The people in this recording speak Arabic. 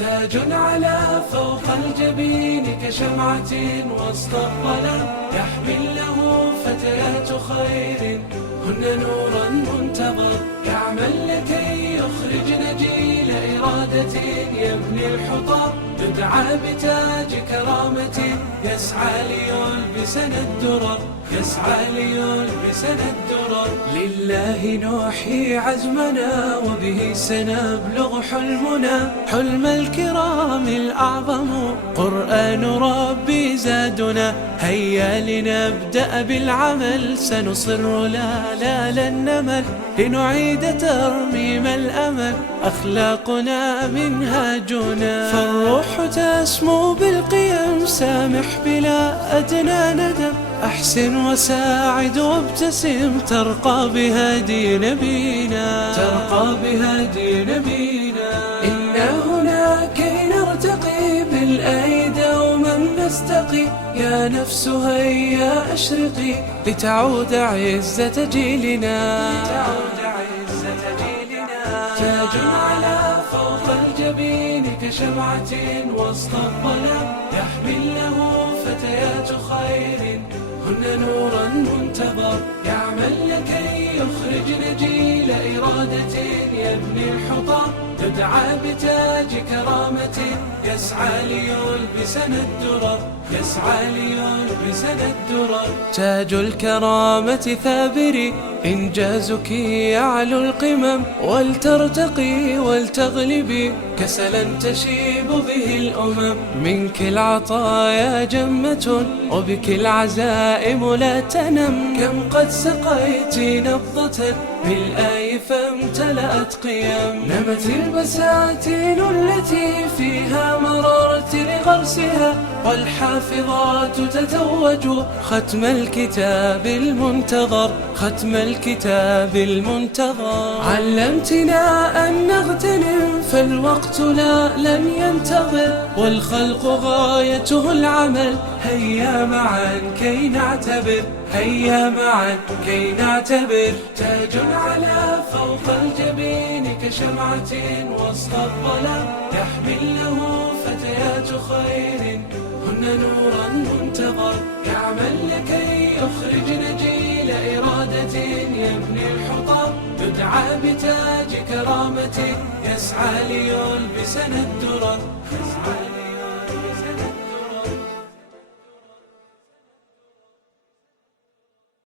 تاج على فوق الجبين كشمعة وسط الظلام، يحمل له فتيات خير هن نورا منتظر، يعمل لكي يخرجن جيل إرادة يبني الحطام، يدعى بتاج كرامة يسعى ليلبسنا الدرر، يسعى ليلبسنا الدرر. لله نوحي عزمنا وبه سنبلغ حلمنا، حلم الكرام الأعظم قرآن ربي زادنا. هيا لنبدأ بالعمل سنصر لا لن نمل، لنعيد ترميم الأمل أخلاقنا منهاجنا. فالروح تسمو بالقيم سامح بلا أدنى ندم، أحسن وساعد وابتسم ترقى بهدي نبينا، ترقى بهدي نبينا. إنا هنا كي نرتقي بالآي دوما نستقي، يا نفس هيا أشرقي لتعود عزة جيلنا، لتعود عزة جيلنا. تاج على فوق الجبين كشمعة وسط الظلام، يحمل له فتيات خير هن نورا منتظر، يعمل لكي يخرجن جيل إرادة يبني الحطام، يدعى بتاج كرامة يسعى ليلبسنا الدرر، يسعى ليلبسنا الدرر. تاج الكرامة ثابري إنجازك يعلو القمم، ولترتقي ولتغلبي كسلا تشيب به الأمم. منك العطايا جمة وبك العزائم لا تنم، كم قد سقيت نبضة بالآي فامتلأت قيم، نمت البساتين التي فيها مررت لغرسها، والحافظات تتوج ختم الكتاب المنتظر، ختم الكتاب المنتظر. علمتنا أن نغتنم فالوقت لن ينتظر، والخلق غايته العمل. هيا معا كي نعتبر، هيا معا كي نعتبر. تاج على فوق الجبين كشمعة وسط الظلام، يحمل له فتيات خير هن نورا منتظر، يعمل لكي يخرجن جيل إرادة يبني الحطام، يدعى بتاج كرامة يسعى ليلبسنا الدرر.